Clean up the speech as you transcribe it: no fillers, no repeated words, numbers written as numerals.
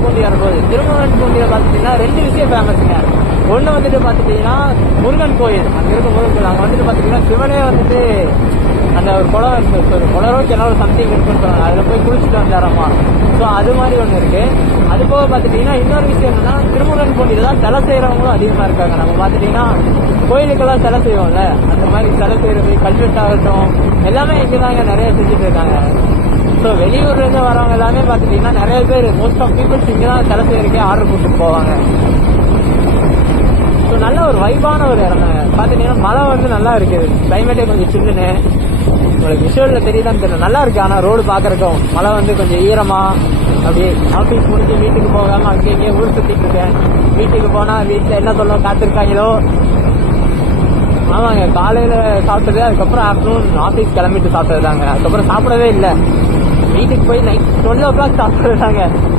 திருமுருகன்பூண்டி வரும்போது திருமுருகன்பூண்டியில் பார்த்துட்டீங்கன்னா 2 விஷயம் ஃபேமஸுங்க. ஒன்று வந்துட்டு பார்த்துட்டீங்கன்னா முருகன் கோயில், அங்கே இருக்க முருகன் கோயில். அங்கே வந்துட்டு பார்த்துட்டீங்கன்னா சிவனே வந்துட்டு அந்த ஒரு குளம் இருக்கு, ஒரு குளரோ கிணறு சம்திங் இருக்குன்னு சொல்லுவாங்க, அதில் போய் குளிச்சுட்டு வந்தாரம்மா. ஸோ அது மாதிரி ஒன்று இருக்கு. அது போக பார்த்துட்டீங்கன்னா இன்னொரு விஷயம் என்னன்னா திருமுருகன்பூண்டியில் தான் சிலை செய்கிறவங்களும் அதிகமாக இருக்காங்க. நம்ம பார்த்துட்டீங்கன்னா கோயிலுக்கெல்லாம் சிலை செய்வோம்ல, அந்த மாதிரி சிலை செய்யறது, கல்வெட்டாகட்டும் எல்லாமே இங்கே தாங்க நிறைய செஞ்சுட்டு இருக்காங்க. ஸோ வெளியூர்லேருந்து வரவங்க எல்லாமே பார்த்துட்டீங்கன்னா நிறைய பேர் மோஸ்ட் ஆஃப் பீப்புள்ஸ் இங்கே தான் சிலை செய்யறதுக்கே ஆர்டர் கொடுத்துட்டு போவாங்க. ஸோ நல்ல ஒரு வைபான ஒரு இடம் பார்த்துட்டீங்கன்னா மழை வந்து நல்லா இருக்குது, கிளைமேட்டே கொஞ்சம் சில்லுன்னு. உங்களுக்கு விஷுவலில் தெரியுதான்னு தெரியல, நல்லா இருக்கு. ஆனால் ரோடு பார்க்கறக்கும் மழை வந்து கொஞ்சம் ஈரமா அப்படியே. ஆஃபீஸ் முடிஞ்சு வீட்டுக்கு போகாமல் அங்கே இங்கேயே ஊர் சுற்றிட்டு இருக்கேன். வீட்டுக்கு போனால் வீட்டில் என்ன சொல்ல காத்திருக்காங்களோ. ஆமாங்க, காலையில் சாப்பிட்டது, அதுக்கப்புறம் ஆஃப்டர்நூன் ஆஃபீஸ் கிளம்பிட்டு சாப்பிட்டது தாங்க. அதுக்கப்புறம் சாப்பிடவே இல்லை, வீட்டுக்கு போய் நைட் 12 o'clock சாப்பிட்றதாங்க.